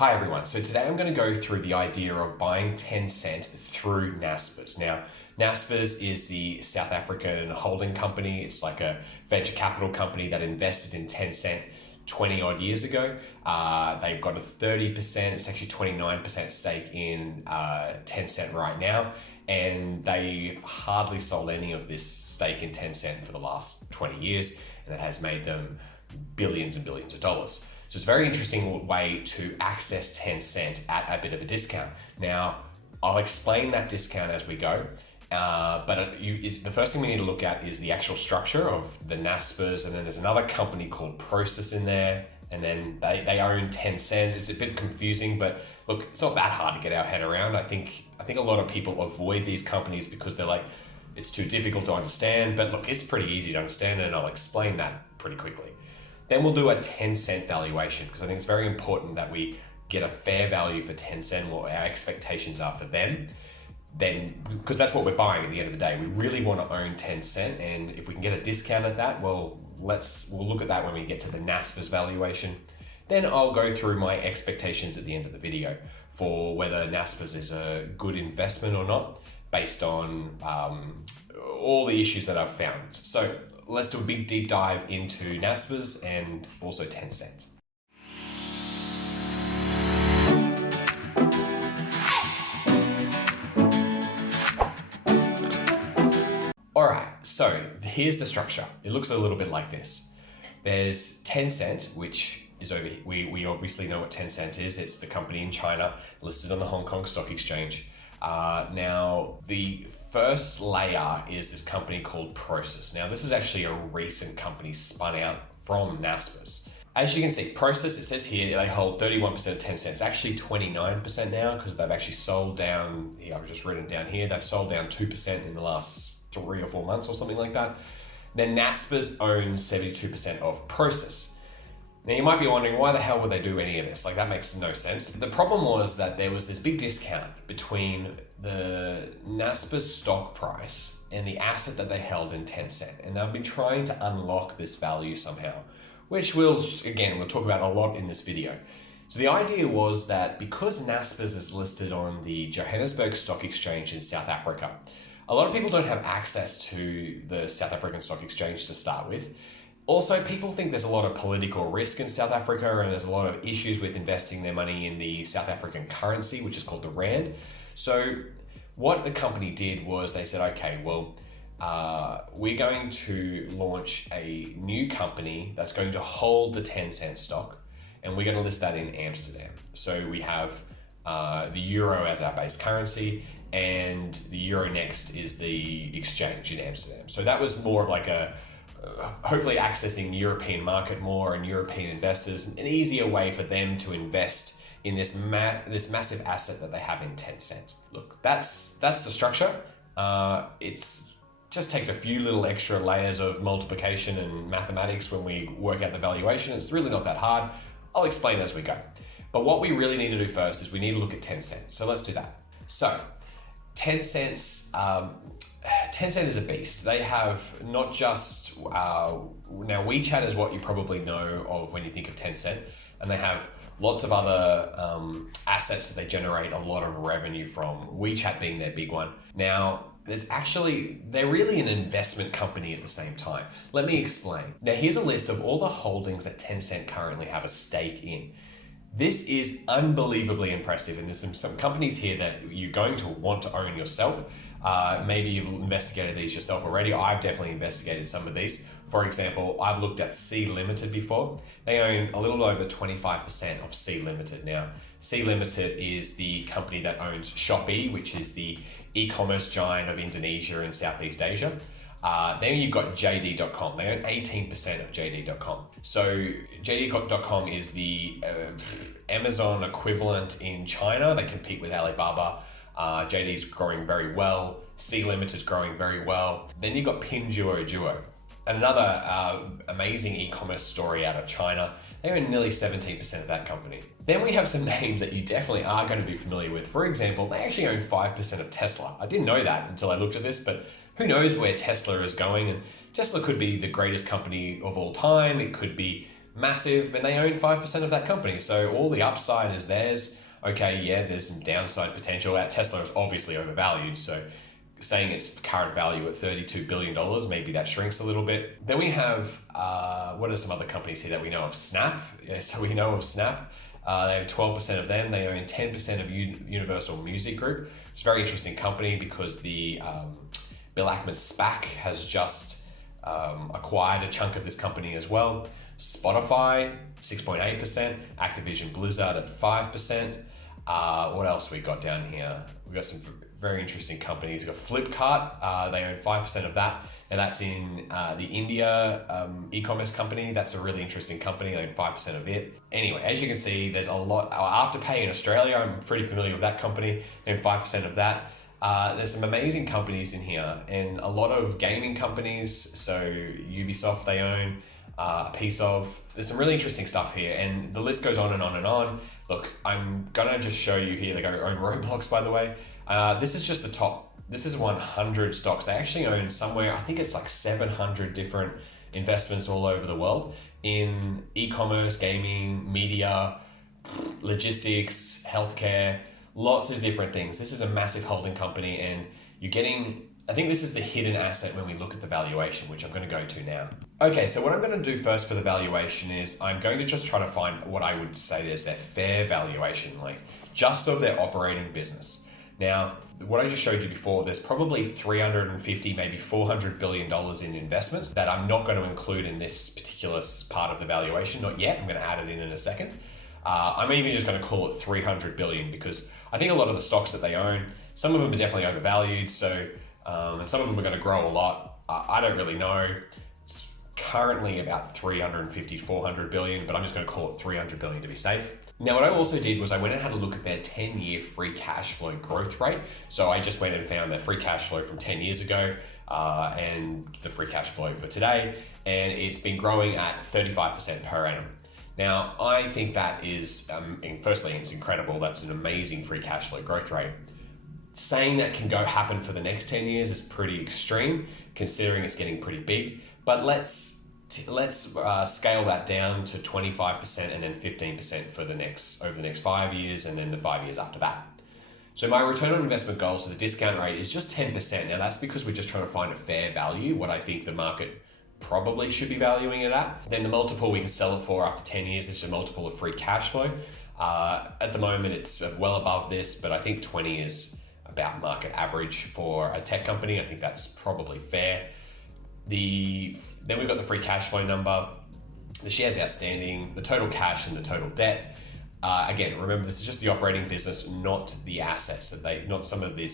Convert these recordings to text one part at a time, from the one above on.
Hi everyone, so today I'm going to go through the idea of buying Tencent through Naspers. Now, Naspers is the South African holding company. It's like a venture capital company that invested in Tencent 20 odd years ago. They've got a 30%, it's actually 29% stake in Tencent right now. And they've hardly sold any of this stake in Tencent for the last 20 years. And that has made them billions and billions of dollars. So it's a very interesting way to access Tencent at a bit of a discount. Now, I'll explain that discount as we go, but the first thing we need to look at is the actual structure of the Naspers, and then there's another company called Prosus in there, and then they own Tencent. It's a bit confusing, but look, it's not that hard to get our head around. I think a lot of people avoid these companies because they're like, it's too difficult to understand, but look, it's pretty easy to understand, and I'll explain that pretty quickly. Then we'll do a Tencent valuation, because I think it's very important that we get a fair value for Tencent, what our expectations are for them. Then, because that's what we're buying at the end of the day. We really want to own Tencent, and if we can get a discount at that, well, we'll look at that when we get to the Naspers valuation. Then I'll go through my expectations at the end of the video for whether Naspers is a good investment or not, based on all the issues that I've found. So let's do a big deep dive into Naspers and also Tencent. All right, so here's the structure. It looks a little bit like this. There's Tencent, which is over here. We obviously know what Tencent is. It's the company in China listed on the Hong Kong Stock Exchange. Now, the first layer is this company called Prosus. Now, this is actually a recent company spun out from Naspers. As you can see, Prosus, it says here, they hold 31% of Tencent. It's actually 29% now because they've actually sold down, I've just written down here, they've sold down 2% in the last 3 or 4 months or something like that. Then Naspers owns 72% of Prosus. Now, you might be wondering, why the hell would they do any of this? Like, that makes no sense. The problem was that there was this big discount between the Naspers stock price and the asset that they held in Tencent. And they've been trying to unlock this value somehow, which we'll talk about a lot in this video. So the idea was that because Naspers is listed on the Johannesburg Stock Exchange in South Africa, a lot of people don't have access to the South African Stock Exchange to start with. Also, people think there's a lot of political risk in South Africa, and there's a lot of issues with investing their money in the South African currency, which is called the Rand. So what the company did was they said, okay, well, we're going to launch a new company that's going to hold the Tencent stock, and we're going to list that in Amsterdam. So we have the euro as our base currency, and the Euronext is the exchange in Amsterdam. So that was more of like hopefully accessing the European market more and European investors, an easier way for them to invest in this massive asset that they have in Tencent. Look, that's the structure. It's just takes a few little extra layers of multiplication and mathematics when we work out the valuation. It's really not that hard. I'll explain as we go. But what we really need to do first is we need to look at Tencent. So let's do that. So Tencent is a beast. They have not just, now WeChat is what you probably know of when you think of Tencent, and they have lots of other assets that they generate a lot of revenue from, WeChat being their big one. Now, they're really an investment company at the same time. Let me explain. Now, here's a list of all the holdings that Tencent currently have a stake in. This is unbelievably impressive, and there's some companies here that you're going to want to own yourself. Maybe you've investigated these yourself already. I've definitely investigated some of these. For example, I've looked at C Limited before. They own a little over 25% of C Limited. Now, C Limited is the company that owns Shopee, which is the e-commerce giant of Indonesia and Southeast Asia. Then you've got JD.com. They own 18% of JD.com. So JD.com is the Amazon equivalent in China. They compete with Alibaba. JD's growing very well. C Limited's growing very well. Then you've got Pinduoduo, another amazing e-commerce story out of China. They own nearly 17% of that company. Then we have some names that you definitely are going to be familiar with. For example, they actually own 5% of Tesla. I didn't know that until I looked at this, but who knows where Tesla is going? And Tesla could be the greatest company of all time. It could be massive, and they own 5% of that company. So all the upside is theirs. Okay, yeah, there's some downside potential. Tesla is obviously overvalued, so saying its current value at $32 billion, maybe that shrinks a little bit. Then we have, what are some other companies here that we know of? Snap. Yeah, so we know of Snap. They have 12% of them. They own 10% of Universal Music Group. It's a very interesting company because the Bill Ackman's SPAC has just acquired a chunk of this company as well. Spotify, 6.8%. Activision Blizzard at 5%. What else we got down here? We got some very interesting companies. We've got Flipkart, they own 5% of that, and that's in the India e-commerce company. That's a really interesting company. They own 5% of it. Anyway, as you can see, there's a lot. Afterpay in Australia, I'm pretty familiar with that company. They own 5% of that. There's some amazing companies in here, and a lot of gaming companies. So Ubisoft, they own a piece of. There's some really interesting stuff here, and the list goes on and on and on. Look, I'm gonna just show you here. They own Roblox, by the way. This is just the top. This is 100 stocks. They actually own somewhere, I think it's like 700 different investments all over the world in e-commerce, gaming, media, logistics, healthcare, lots of different things. This is a massive holding company, and you're getting, I think this is the hidden asset when we look at the valuation, which I'm going to go to now. Okay, so what I'm going to do first for the valuation is I'm going to just try to find what I would say is their fair valuation, like just of their operating business. Now, what I just showed you before, there's probably 350, maybe $400 billion in investments that I'm not going to include in this particular part of the valuation, not yet. I'm going to add it in a second. I'm even just going to call it 300 billion because I think a lot of the stocks that they own, some of them are definitely overvalued. So, and some of them are going to grow a lot. I don't really know. It's currently about 350, 400 billion, but I'm just going to call it 300 billion to be safe. Now, what I also did was I went and had a look at their 10-year free cash flow growth rate. So I just went and found their free cash flow from 10 years ago and the free cash flow for today. And it's been growing at 35% per annum. Now, I think that is, firstly, it's incredible. That's an amazing free cash flow growth rate. Saying that can happen for the next 10 years is pretty extreme, considering it's getting pretty big. But let's scale that down to 25% and then 15% for over the next 5 years, and then the 5 years after that. So my return on investment goal, so the discount rate is just 10%. Now that's because we're just trying to find a fair value, what I think the market probably should be valuing it at. Then the multiple we can sell it for after 10 years is a multiple of free cash flow. At the moment, it's well above this, but I think 20 is about market average for a tech company. I think that's probably fair. Then we've got the free cash flow number, the shares outstanding, the total cash, and the total debt. Again, remember, this is just the operating business, not the assets not some of the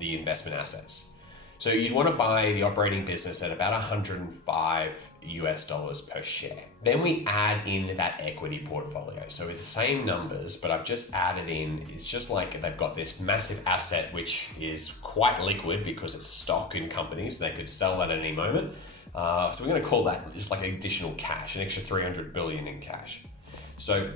investment assets. So you'd want to buy the operating business at about $105 per share. Then we add in that equity portfolio. So it's the same numbers, but I've just added in, it's just like they've got this massive asset, which is quite liquid because it's stock in companies. They could sell that at any moment. So we're going to call that just like additional cash, an extra 300 billion in cash. So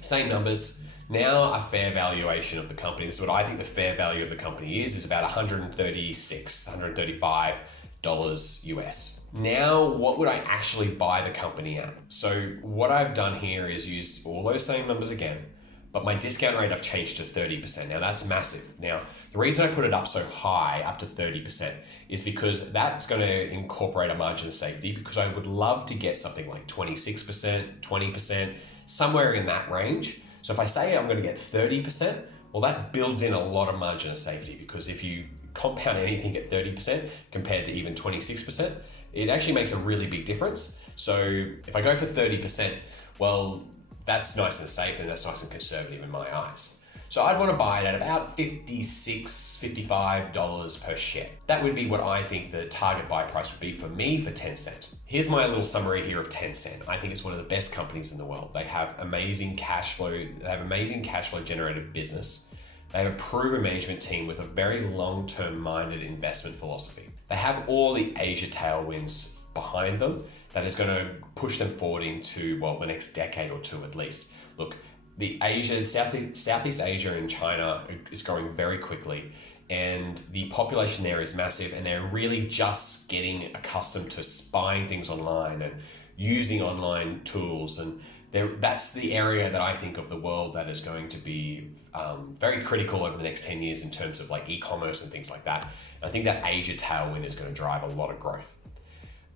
same numbers. Now a fair valuation of the company. This is what I think the fair value of the company is about $135 US. Now, what would I actually buy the company at? So what I've done here is use all those same numbers again, but my discount rate I've changed to 30%. Now that's massive. Now, the reason I put it up so high, up to 30%, is because that's going to incorporate a margin of safety, because I would love to get something like 26%, 20%, somewhere in that range. So if I say I'm going to get 30%, well, that builds in a lot of margin of safety, because if you compound anything at 30% compared to even 26%, it actually makes a really big difference. So if I go for 30%, well, that's nice and safe, and that's nice and conservative in my eyes. So I'd want to buy it at about $56, $55 per share. That would be what I think the target buy price would be for me for Tencent. Here's my little summary here of Tencent. I think it's one of the best companies in the world. They have amazing cash flow. They have amazing cash flow generative business. They have a proven management team with a very long-term minded investment philosophy. They have all the Asia tailwinds behind them that is going to push them forward into, well, the next decade or two at least. Look, Southeast Asia and China is growing very quickly, and the population there is massive, and they're really just getting accustomed to buying things online and using online tools. And that's the area that I think of the world that is going to be very critical over the next 10 years in terms of like e-commerce and things like that. And I think that Asia tailwind is going to drive a lot of growth.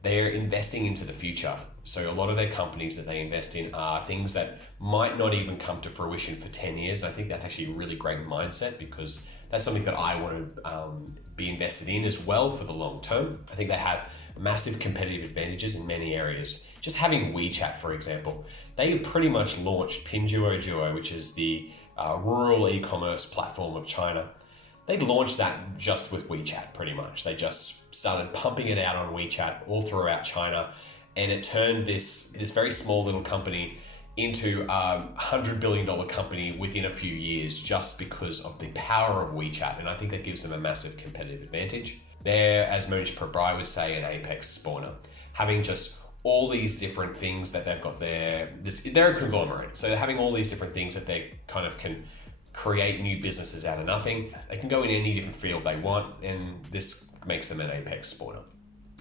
They're investing into the future. So a lot of their companies that they invest in are things that might not even come to fruition for 10 years. And I think that's actually a really great mindset, because that's something that I want to be invested in as well for the long term. I think they have massive competitive advantages in many areas. Just having WeChat, for example, they pretty much launched Pinduoduo, which is the rural e-commerce platform of China. They launched that just with WeChat, pretty much. They just started pumping it out on WeChat all throughout China, and it turned this very small little company into a $100 billion company within a few years, just because of the power of WeChat. And I think that gives them a massive competitive advantage. They're, as Monish Pabrai would say, an apex spawner, having just all these different things that they've got there. They're a conglomerate, so they're having all these different things that they kind of can create new businesses out of nothing. They can go in any different field they want, and this makes them an apex spawner.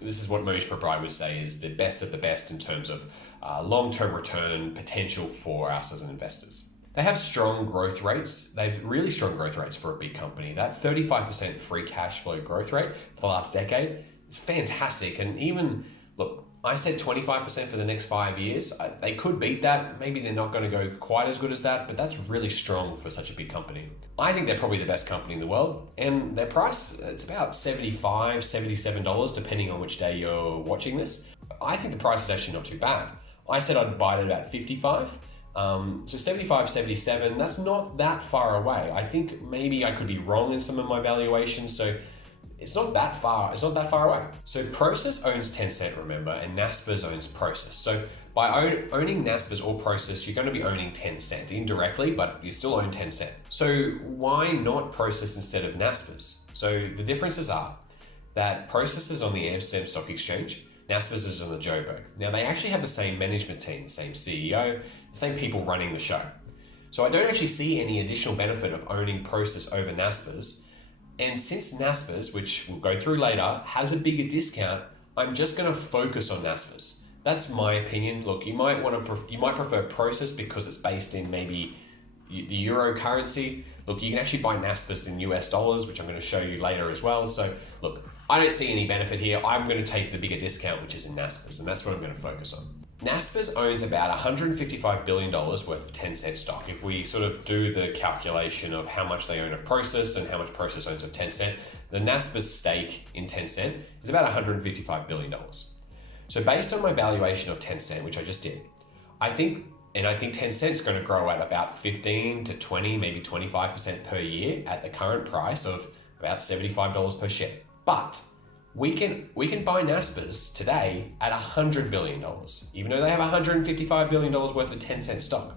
This is what Monish Pabrai would say is the best of the best in terms of long-term return potential for us as investors. They have strong growth rates. They've really strong growth rates for a big company. That 35% free cash flow growth rate for the last decade is fantastic. And even, look, I said 25% for the next 5 years. They could beat that. Maybe they're not going to go quite as good as that, but that's really strong for such a big company. I think they're probably the best company in the world, and their price, it's about $75, $77, depending on which day you're watching this. I think the price is actually not too bad. I said I'd buy it at about 55. So 75, 77, that's not that far away. I think maybe I could be wrong in some of my valuations, so it's not that far away. So Prosus owns Tencent, remember, and Naspers owns Prosus. So by owning Naspers or Prosus, you're going to be owning Tencent indirectly, but you still own Tencent. So why not Prosus instead of Naspers? So the differences are that Prosus is on the Amsterdam Stock Exchange, Naspers is on the Joburg. Now they actually have the same management team, the same CEO, the same people running the show. So I don't actually see any additional benefit of owning Prosus over Naspers. And since Naspers, which we'll go through later, has a bigger discount, I'm just going to focus on Naspers. That's my opinion. Look, you might prefer Prosus because it's based in maybe the euro currency. Look, you can actually buy Naspers in US dollars, which I'm going to show you later as well. So look, I don't see any benefit here. I'm going to take the bigger discount, which is in Naspers, and that's what I'm going to focus on. Naspers owns about $155 billion worth of Tencent stock. If we sort of do the calculation of how much they own of Prosus and how much Prosus owns of Tencent, the Naspers stake in Tencent is about $155 billion. So based on my valuation of Tencent, which I just did, I think Tencent's going to grow at about 15 to 20, maybe 25% per year at the current price of about $75 per share. But we can buy Naspers today at $100 billion, even though they have $155 billion worth of Tencent stock.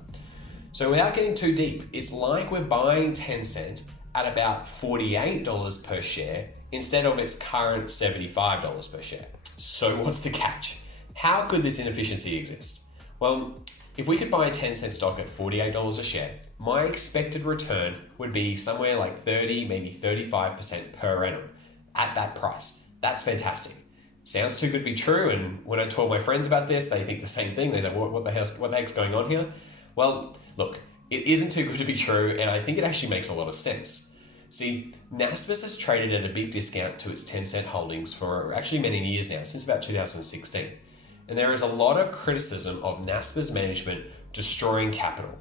So without getting too deep, it's like we're buying Tencent at about $48 per share instead of its current $75 per share. So what's the catch? How could this inefficiency exist? Well, if we could buy Tencent stock at $48 a share, my expected return would be somewhere like 30, maybe 35% per annum at that price. That's fantastic. Sounds too good to be true, and when I told my friends about this, they think the same thing. They say, what the heck's going on here? Well, look, it isn't too good to be true, and I think it actually makes a lot of sense. See, Naspers has traded at a big discount to its Tencent holdings for actually many years now, since about 2016. And there is a lot of criticism of Naspers management destroying capital.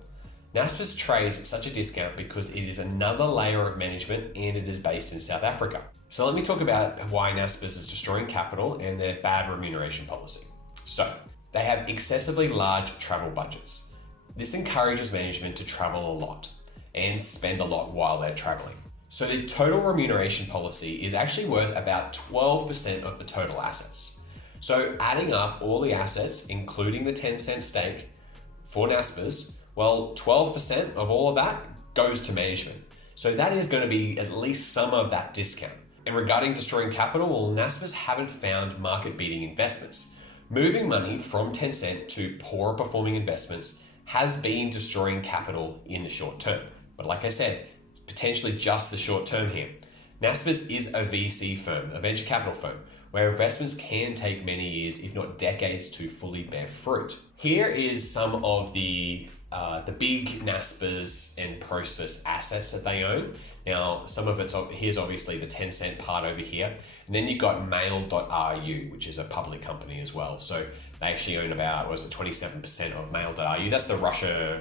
Naspers trades at such a discount because it is another layer of management and it is based in South Africa. So let me talk about why Naspers is destroying capital and their bad remuneration policy. So they have excessively large travel budgets. This encourages management to travel a lot and spend a lot while they're traveling. So the total remuneration policy is actually worth about 12% of the total assets. So adding up all the assets, including the Tencent stake for Naspers, well, 12% of all of that goes to management. So that is going to be at least some of that discount. And regarding destroying capital, well, Naspers haven't found market-beating investments. Moving money from Tencent to poorer performing investments has been destroying capital in the short term. But like I said, potentially just the short term here. Naspers is a VC firm, a venture capital firm, where investments can take many years, if not decades, to fully bear fruit. Here is some of the big Naspers and Prosus assets that they own. Now, some of it's, here's obviously the Tencent part over here. And then you've got Mail.ru, which is a public company as well. So they actually own about, 27% of Mail.ru. That's the Russia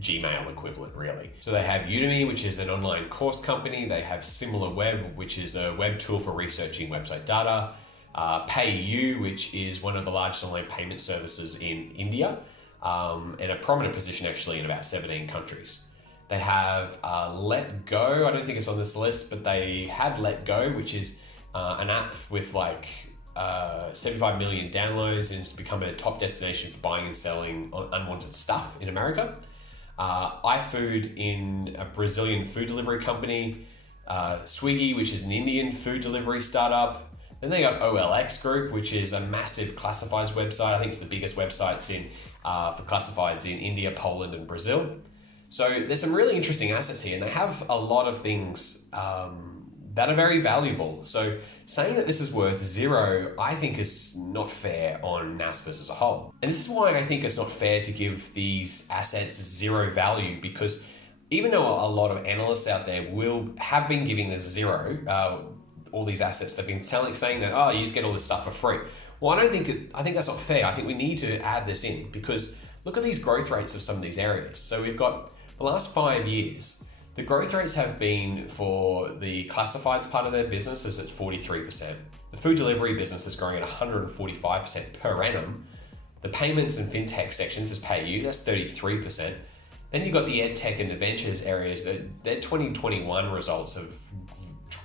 Gmail equivalent, really. So they have Udemy, which is an online course company. They have SimilarWeb, which is a web tool for researching website data. PayU, which is one of the largest online payment services in India, and a prominent position actually in about 17 countries. They have Letgo. I don't think it's on this list, but they had Letgo, which is an app with like 75 million downloads, and it's become a top destination for buying and selling unwanted stuff in America. iFood, in a Brazilian food delivery company. Swiggy, which is an Indian food delivery startup. Then they got OLX Group, which is a massive classifieds website. I think it's the biggest websites for classifieds in India, Poland, and Brazil. So there's some really interesting assets here, and they have a lot of things that are very valuable. So saying that this is worth zero, I think is not fair on Naspers as a whole. And this is why I think it's not fair to give these assets zero value, because even though a lot of analysts out there have been giving this zero, all these assets, they've been saying that, oh, you just get all this stuff for free. Well, I think that's not fair. I think we need to add this in, because look at these growth rates of some of these areas. So we've got the last 5 years, the growth rates have been for the classifieds part of their business is at 43%. The food delivery business is growing at 145% per annum. The payments and fintech sections is PayU, that's 33%. Then you've got the edtech and the ventures areas, their 2021 results have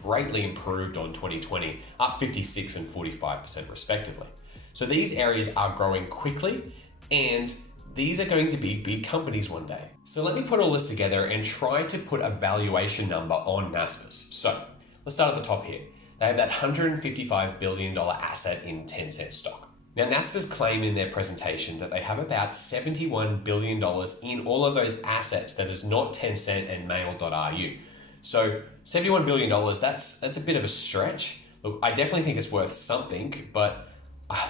greatly improved on 2020, up 56 and 45% respectively. So these areas are growing quickly, and these are going to be big companies one day. So let me put all this together and try to put a valuation number on Naspers. So let's start at the top here. They have that $155 billion asset in Tencent stock. Now, Naspers claim in their presentation that they have about $71 billion in all of those assets that is not Tencent and Mail.ru. So $71 billion, that's a bit of a stretch. Look, I definitely think it's worth something, but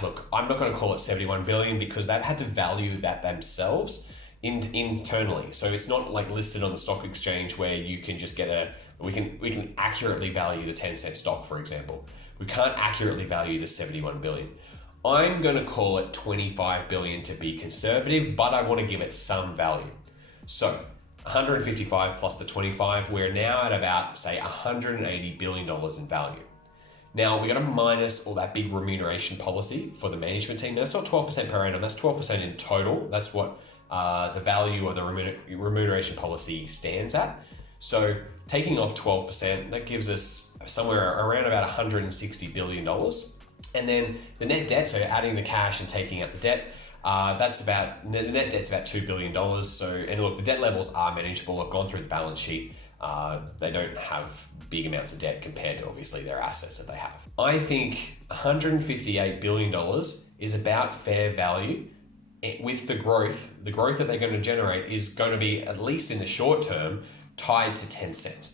look, I'm not going to call it 71 billion because they've had to value that themselves internally. So it's not like listed on the stock exchange where you can just we can accurately value the Tencent stock, for example. We can't accurately value the 71 billion. I'm going to call it 25 billion to be conservative, but I want to give it some value. So 155 plus the 25, we're now at about, say, $180 billion in value. Now, we got to minus all that big remuneration policy for the management team. Now, it's not 12% per annum, that's 12% in total. That's what the value of the remuneration policy stands at. So taking off 12%, that gives us somewhere around about $160 billion. And then the net debt, so adding the cash and taking out the debt, the net debt's about $2 billion. So, and look, the debt levels are manageable. I've gone through the balance sheet. They don't have big amounts of debt compared to obviously their assets that they have. I think $158 billion is about fair value with the growth that they're going to generate is going to be, at least in the short term, tied to Tencent.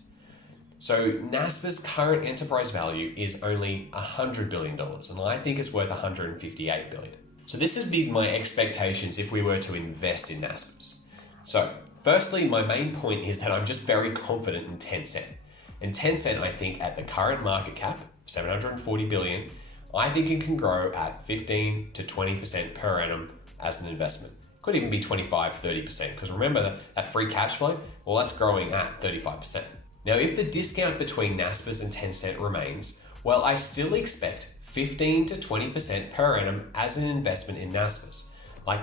So Naspers' current enterprise value is only $100 billion, and I think it's worth $158 billion. So this would be my expectations if we were to invest in Naspers. So firstly, my main point is that I'm just very confident in Tencent. And Tencent, I think at the current market cap, 740 billion, I think it can grow at 15 to 20% per annum as an investment. Could even be 25, 30%, because remember that free cash flow, well, that's growing at 35%. Now, if the discount between Naspers and Tencent remains, well, I still expect 15 to 20% per annum as an investment in Naspers.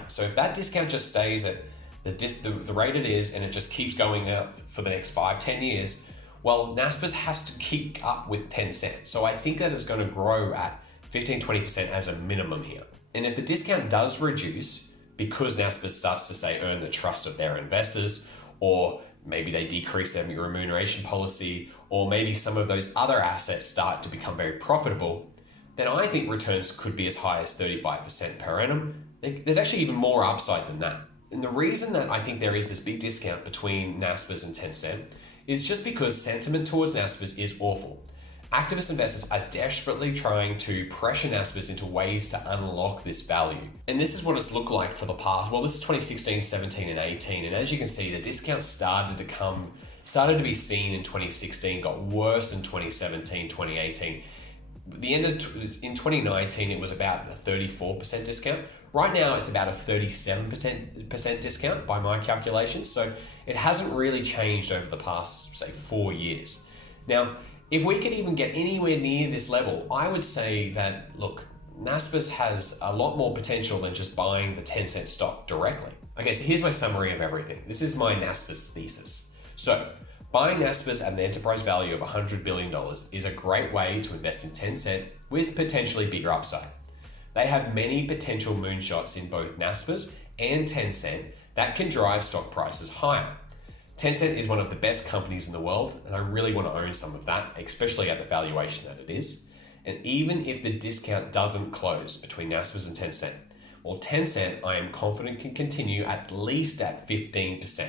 So if that discount just stays at the rate it is and it just keeps going up for the next 5-10 years, well, Naspers has to keep up with Tencent. So I think that it's going to grow at 15-20% as a minimum here. And if the discount does reduce because Naspers starts to, say, earn the trust of their investors, or maybe they decrease their remuneration policy, or maybe some of those other assets start to become very profitable, then I think returns could be as high as 35% per annum. There's actually even more upside than that. And the reason that I think there is this big discount between Naspers and Tencent is just because sentiment towards Naspers is awful. Activist investors are desperately trying to pressure Naspers into ways to unlock this value. And this is what it's looked like for the past, well, this is 2016, 17, and 18. And as you can see, the discount started to be seen in 2016, got worse in 2017, 2018. In 2019, it was about a 34% discount. Right now, it's about a 37% discount by my calculations. So it hasn't really changed over the past, say, 4 years. Now, if we could even get anywhere near this level, I would say that, look, Naspers has a lot more potential than just buying the Tencent stock directly. Okay, so here's my summary of everything. This is my Naspers thesis. So, buying Naspers at an enterprise value of $100 billion is a great way to invest in Tencent with potentially bigger upside. They have many potential moonshots in both Naspers and Tencent that can drive stock prices higher. Tencent is one of the best companies in the world, and I really want to own some of that, especially at the valuation that it is. And even if the discount doesn't close between Naspers and Tencent, well, Tencent, I am confident, can continue at least at 15%.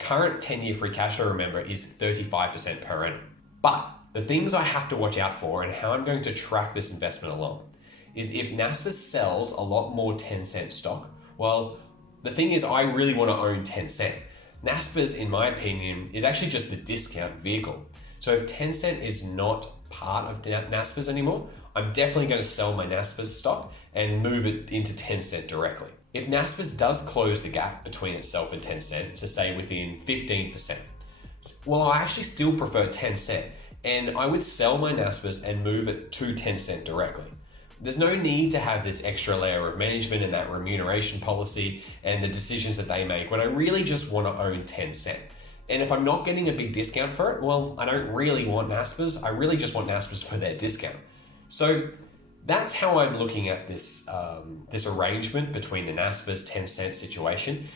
Current 10-year free cash flow, remember, is 35% per annum. But the things I have to watch out for and how I'm going to track this investment along is if Naspers sells a lot more Tencent stock, well, the thing is I really want to own Tencent. Naspers, in my opinion, is actually just the discount vehicle. So if Tencent is not part of Naspers anymore, I'm definitely going to sell my Naspers stock and move it into Tencent directly. If Naspers does close the gap between itself and Tencent to say within 15%, well, I actually still prefer Tencent, and I would sell my Naspers and move it to Tencent directly. There's no need to have this extra layer of management and that remuneration policy and the decisions that they make when I really just want to own Tencent. And if I'm not getting a big discount for it, well, I don't really want Naspers. I really just want Naspers for their discount. So that's how I'm looking at this, this arrangement between the Naspers Tencent situation.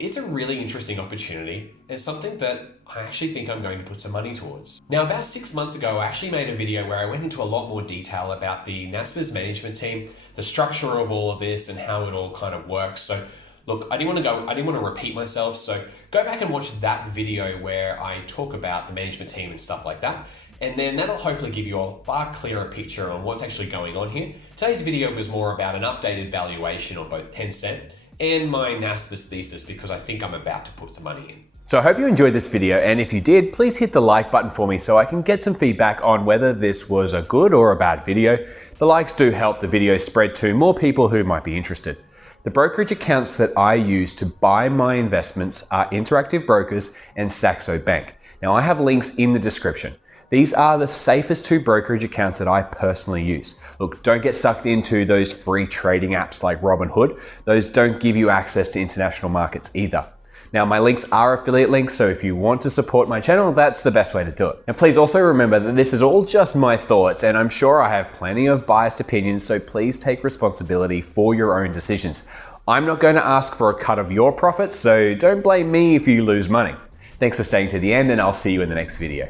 It's a really interesting opportunity and something that I actually think I'm going to put some money towards. Now, about 6 months ago, I actually made a video where I went into a lot more detail about the Naspers management team, the structure of all of this and how it all kind of works. So look, I didn't want to repeat myself. So go back and watch that video where I talk about the management team and stuff like that. And then that'll hopefully give you a far clearer picture on what's actually going on here. Today's video was more about an updated valuation on both Tencent and my Naspers thesis because I think I'm about to put some money in. So I hope you enjoyed this video, and if you did, please hit the like button for me so I can get some feedback on whether this was a good or a bad video. The likes do help the video spread to more people who might be interested. The brokerage accounts that I use to buy my investments are Interactive Brokers and Saxo Bank. Now I have links in the description. These are the safest two brokerage accounts that I personally use. Look, don't get sucked into those free trading apps like Robinhood. Those don't give you access to international markets either. Now, my links are affiliate links, so if you want to support my channel, that's the best way to do it. And please also remember that this is all just my thoughts, and I'm sure I have plenty of biased opinions, so please take responsibility for your own decisions. I'm not going to ask for a cut of your profits, so don't blame me if you lose money. Thanks for staying to the end, and I'll see you in the next video.